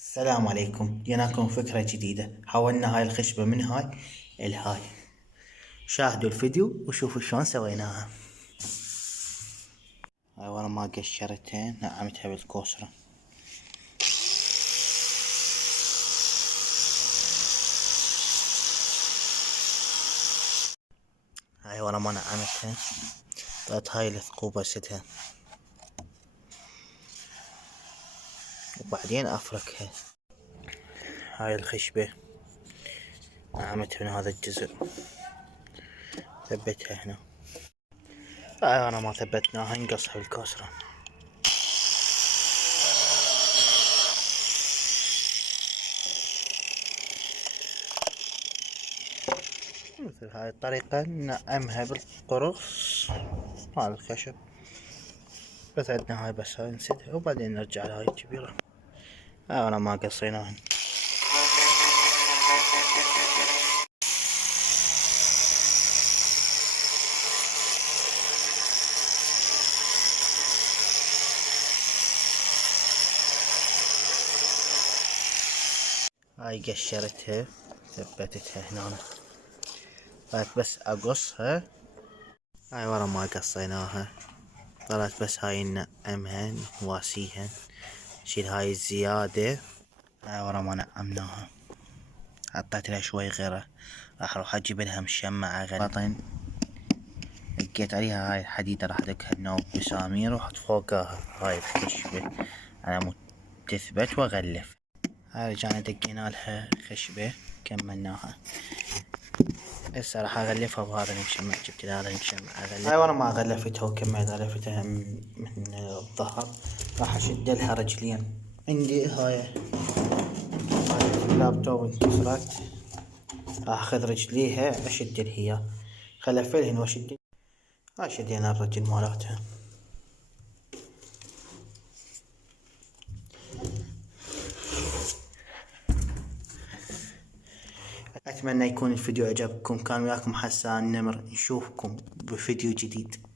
السلام عليكم. جيناكم فكرة جديدة. حولنا هاي الخشبة من هاي الهاي. شاهدوا الفيديو وشوفوا شلون سويناها. هاي ورا ما قشرتها نعمتها بالكوسرة. هاي ورا ما نعمتها طلعت هاي الثقوبة ستها، وبعدين افركها. هاي الخشبة نعمتها من هذا الجزء، ثبتها هنا. هاي ورا ما ثبتناها نقصها بالكوسرة. مثل هاي الطريقة ننعمها بالقرص مال الخشب. بس عندنا هاي بس هاي نسدها وبعدين نرجع لهاي الكبيرة. هاي انا ما قصيناهن. هاي قشرتها ثبتتها هنا. طلعت بس اقصها. هاي ورا ما قصيناها طلعت بس هاي ننعمها نواسيها، نشيل هاي الزيادة. هاي ورا ما نعمناها حطيت لها شوي غيره. راح اروح اجيب لها مشمعة غير لقيت عليها هاي الحديدة، راح ادقها بسامير واحط فوقها هاي الخشبة على مود تثبت واغلف. هاي رجعنا دقينا لها خشبة كملناها. هسه راح اغلفها بهذا المشمع. جبت هذا المشمع اغلف. هاي وانا ما غلفتها وكملت غلفتها من الظهر. راح اشد لها رجلين. عندي هاي اللابتوب انكسرت، راح اخذ رجليها اشد هي خلفلهن واشد. هاي شدينا الرجل مالتها. اتمنى يكون الفيديو عجبكم. كان وياكم حسان نمر، نشوفكم بفيديو جديد.